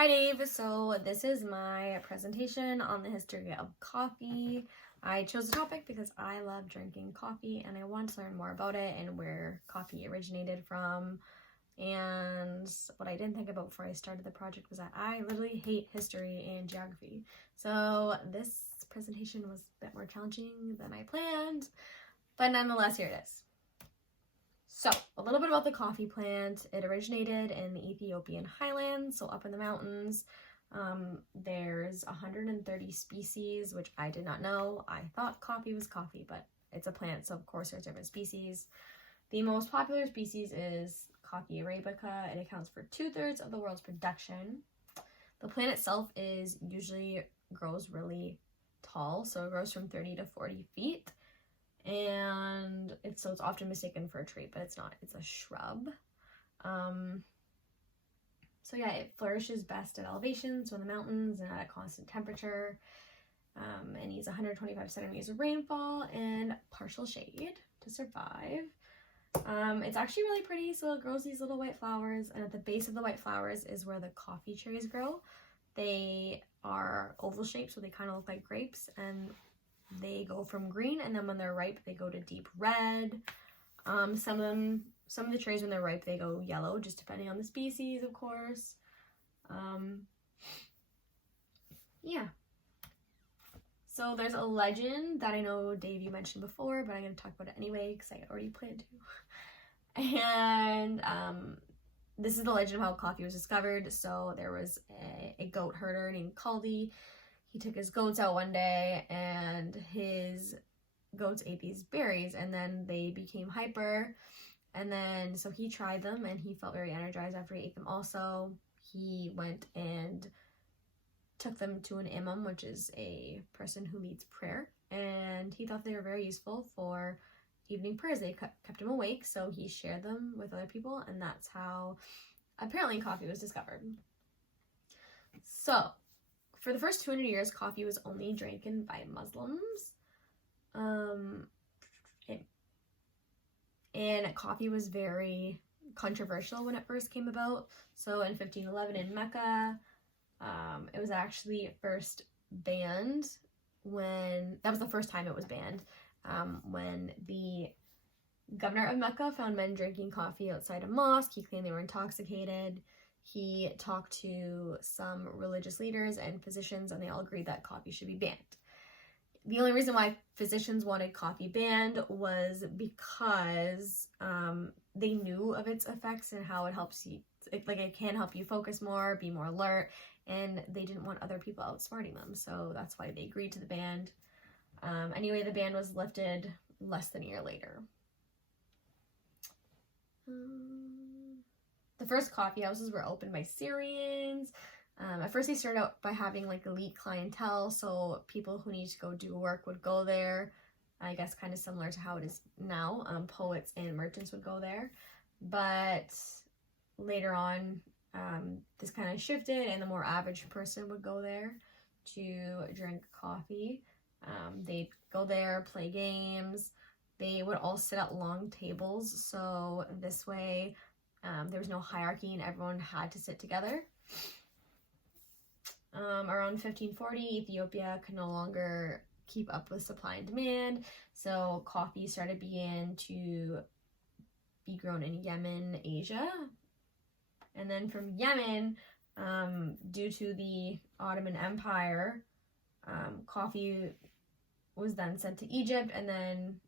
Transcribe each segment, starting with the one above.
Hi Dave, so this is my presentation on the history of coffee. I chose the topic because I love drinking coffee and I want to learn more about it and where coffee originated from. And what I didn't think about before I started the project was that I literally hate history and geography. So this presentation was a bit more challenging than I planned, but nonetheless, here it is. So, a little bit about the coffee plant. It originated in the Ethiopian highlands, so up in the mountains. There's 130 species, which I did not know. I thought coffee was coffee, but it's a plant, so of course there's different species. The most popular species is Coffea arabica. It accounts for 2/3 of the world's production. The plant itself grows really tall, so it grows from 30 to 40 feet. And it's often mistaken for a tree, but it's not. It's a shrub. So yeah, it flourishes best at elevations, so in the mountains and at a constant temperature. And needs 125 centimeters of rainfall and partial shade to survive. It's actually really pretty, so it grows these little white flowers, and at the base of the white flowers is where the coffee cherries grow. They are oval shaped, so they kind of look like grapes, and they go from green, and then when they're ripe, they go to deep red. Some of the cherries, when they're ripe, they go yellow, just depending on the species, of course. Yeah. So there's a legend that I know, Dave, you mentioned before, but I'm going to talk about it anyway because I already planned to. And this is the legend of how coffee was discovered. So there was a goat herder named Kaldi. He took his goats out one day and his goats ate these berries and then they became hyper. And then so he tried them and he felt very energized after he ate them also. He went and took them to an imam, which is a person who leads prayer. And he thought they were very useful for evening prayers. They kept him awake, so he shared them with other people, and that's how apparently coffee was discovered. So for the first 200 years, coffee was only drinking by Muslims. And coffee was very controversial when it first came about. So in 1511 in Mecca, it was actually first banned that was the first time it was banned, when the governor of Mecca found men drinking coffee outside a mosque. He claimed they were intoxicated. He talked to some religious leaders and physicians, and they all agreed that coffee should be banned. The only reason why physicians wanted coffee banned was because they knew of its effects and how it helps you, it can help you focus more, be more alert, and they didn't want other people outsmarting them, so that's why they agreed to the ban. Anyway, the ban was lifted less than a year later. The first coffee houses were opened by Syrians. At first they started out by having elite clientele, so people who need to go do work would go there. I guess kind of similar to how it is now. Poets and merchants would go there. But later on, this kind of shifted, and the more average person would go there to drink coffee. They'd go there, play games. They would all sit at long tables, so this way there was no hierarchy and everyone had to sit together. Around 1540, Ethiopia could no longer keep up with supply and demand, so coffee began to be grown in Yemen, Asia. And then from Yemen, due to the Ottoman Empire, coffee was then sent to Egypt, and then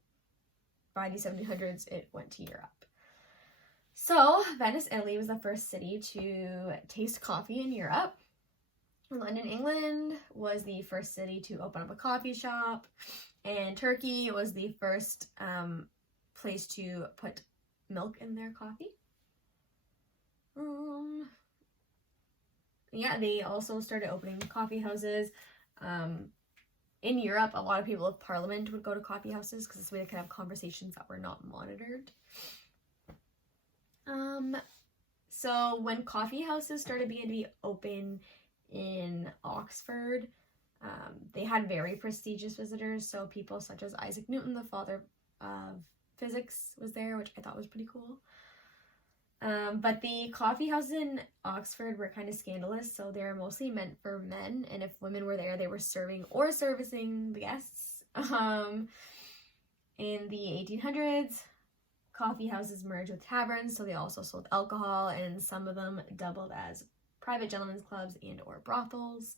by the 1700s, it went to Europe. So Venice, Italy was the first city to taste coffee in Europe. London, England was the first city to open up a coffee shop, and Turkey was the first place to put milk in their coffee. Yeah, they also started opening coffee houses. In Europe, a lot of people of parliament would go to coffee houses because this way they could have conversations that were not monitored. So when coffee houses began to be open in Oxford, they had very prestigious visitors. So people such as Isaac Newton, the father of physics, was there, which I thought was pretty cool. But the coffee houses in Oxford were kind of scandalous, so they're mostly meant for men, and if women were there, they were serving or servicing the guests. In the 1800s, coffee houses merged with taverns, so they also sold alcohol, and some of them doubled as private gentlemen's clubs and or brothels.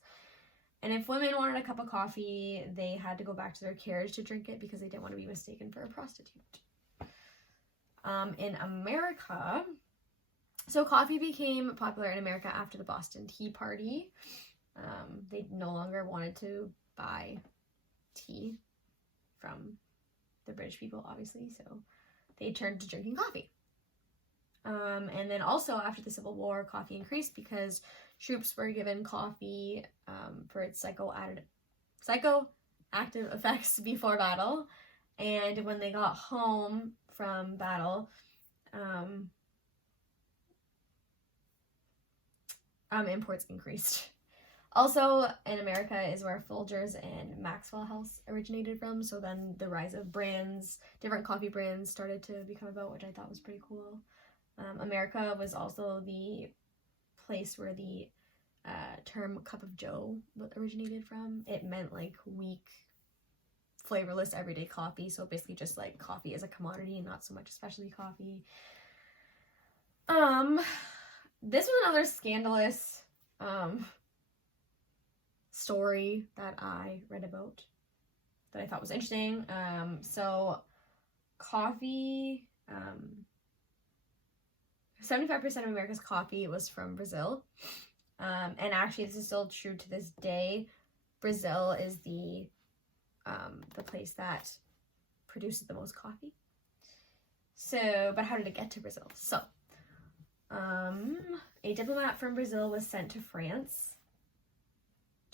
And if women wanted a cup of coffee, they had to go back to their carriage to drink it because they didn't want to be mistaken for a prostitute. In America, so coffee became popular in America after the Boston Tea Party. They no longer wanted to buy tea from the British people, obviously, so they turned to drinking coffee. And then also after the Civil War, coffee increased because troops were given coffee for its psychoactive effects before battle. And when they got home from battle, imports increased. Also, in America is where Folgers and Maxwell House originated from, so then the rise of brands, different coffee brands started to become about, which I thought was pretty cool. America was also the place where the term cup of joe originated from. It meant like weak, flavorless, everyday coffee, so basically just like coffee as a commodity and not so much specialty coffee. This was another scandalous story that I read about that I thought was interesting. So coffee, 75% of America's coffee was from Brazil. And actually this is still true to this day. Brazil is the place that produces the most coffee. So, but how did it get to Brazil? So, a diplomat from Brazil was sent to France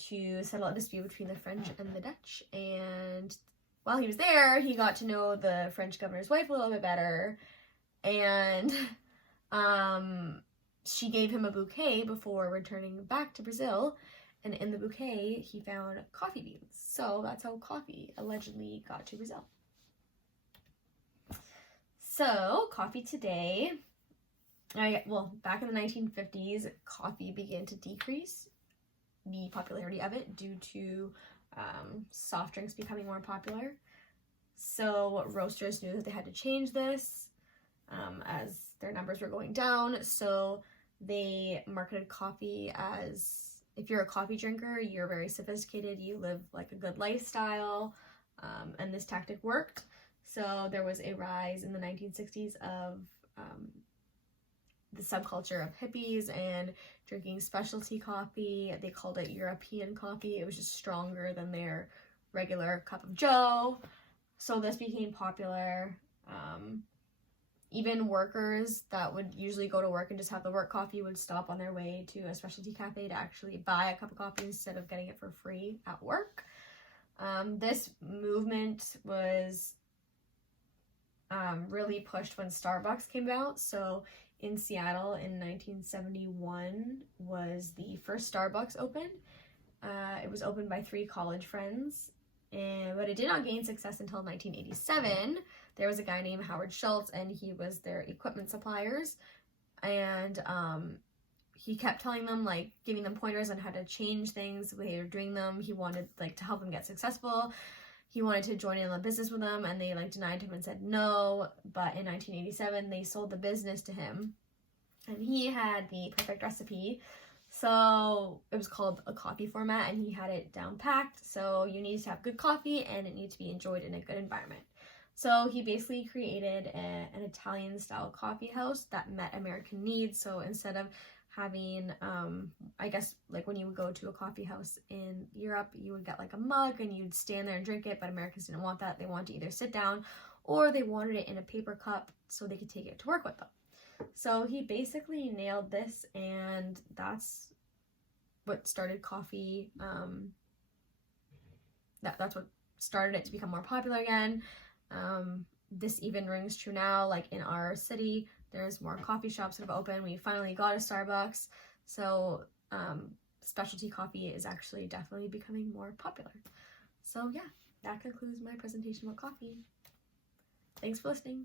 to settle a dispute between the French and the Dutch. And while he was there, he got to know the French governor's wife a little bit better. And she gave him a bouquet before returning back to Brazil. And in the bouquet, he found coffee beans. So that's how coffee allegedly got to Brazil. So, coffee today, back in the 1950s, coffee began to decrease the popularity of it due to soft drinks becoming more popular. So roasters knew that they had to change this as their numbers were going down. So they marketed coffee as, if you're a coffee drinker, you're very sophisticated, you live like a good lifestyle, and this tactic worked. So there was a rise in the 1960s of the subculture of hippies and drinking specialty coffee. They called it European coffee. It was just stronger than their regular cup of joe. So this became popular. Even workers that would usually go to work and just have the work coffee would stop on their way to a specialty cafe to actually buy a cup of coffee instead of getting it for free at work. This movement was really pushed when Starbucks came out. So in Seattle in 1971 was the first Starbucks opened. It was opened by 3 college friends, but it did not gain success until 1987. There was a guy named Howard Schultz, and he was their equipment suppliers, and he kept telling them, like, giving them pointers on how to change things, the way they were doing them. He wanted, like, to help them get successful. He wanted to join in the business with them, and they, like, denied him and said no. But in 1987, they sold the business to him, and he had the perfect recipe. So it was called a coffee format, and he had it down packed. So you need to have good coffee, and it needs to be enjoyed in a good environment. So he basically created an Italian-style coffee house that met American needs. So instead of having, I guess, like when you would go to a coffee house in Europe, you would get like a mug and you'd stand there and drink it, but Americans didn't want that. They wanted to either sit down or they wanted it in a paper cup so they could take it to work with them. So he basically nailed this, and that's what started coffee. That's what started it to become more popular again. This even rings true now, like in our city, there's more coffee shops that have opened. We finally got a Starbucks. So specialty coffee is actually definitely becoming more popular. So yeah, that concludes my presentation about coffee. Thanks for listening.